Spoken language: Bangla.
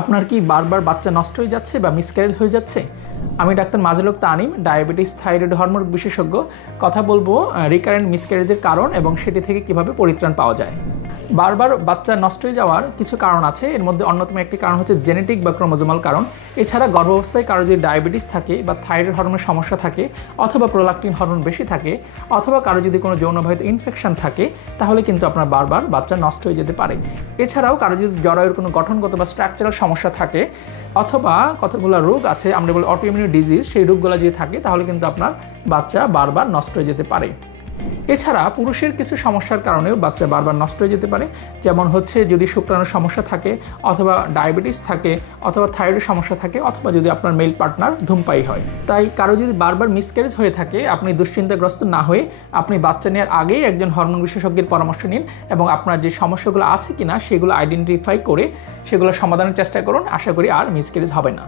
আপনার কি বারবার বাচ্চা নষ্ট হয়ে যাচ্ছে বা মিসক্যারেজ হয়ে যাচ্ছে? আমি ডাক্তার মাজেলুক তানিম, ডায়াবেটিস থাইরয়েড হরমোন বিশেষজ্ঞ। কথা বলবো রিকারেন্ট মিসক্যারেজের কারণ এবং সেটি থেকে কিভাবে পরিত্রাণ পাওয়া যায়। বারবার বাচ্চা নষ্ট হয়ে যাওয়ার কিছু কারণ আছে। এর মধ্যে অন্যতম একটি কারণ হচ্ছে জেনেটিক বা ক্রোমোজোমাল কারণ। এছাড়া গর্ভাবস্থায় কারো যদি ডায়াবেটিস থাকে বা থাইরয়েড হরমোনের সমস্যা থাকে অথবা প্রোলাক্টিন হরমোন বেশি থাকে অথবা কারো যদি কোনো যৌনবাহিত ইনফেকশন থাকে তাহলে কিন্তু আপনার বারবার বাচ্চা নষ্ট হয়ে যেতে পারে। এছাড়াও কারো যদি জরায়ুর কোনো গঠনগত বা স্ট্রাকচারাল সমস্যা থাকে অথবা কতগুলো রোগ আছে, আমরা বলি অটোইমিউন ডিজিজ, সেই রোগগুলো যদি থাকে তাহলে কিন্তু আপনার বাচ্চা বারবার নষ্ট হয়ে যেতে পারে। এছাড়া পুরুষের কিছু সমস্যার কারণেও বাচ্চা বারবার নষ্ট হয়ে যেতে পারে, যেমন হচ্ছে যদি শুক্রাণুর সমস্যা থাকে অথবা ডায়াবেটিস থাকে অথবা থাইরয়েডের সমস্যা থাকে অথবা যদি আপনার মেল পার্টনার ধূমপায়ী হয়। তাই কারো যদি বারবার মিসক্যারেজ হয়ে থাকে আপনি দুশ্চিন্তাগ্রস্ত না হয়ে আপনি বাচ্চা নেওয়ার আগেই একজন হরমোন বিশেষজ্ঞের পরামর্শ নিন এবং আপনার যে সমস্যাগুলো আছে কিনা সেগুলো আইডেন্টিফাই করে সেগুলো সমাধানের চেষ্টা করুন। আশা করি আর মিসক্যারেজ হবে না।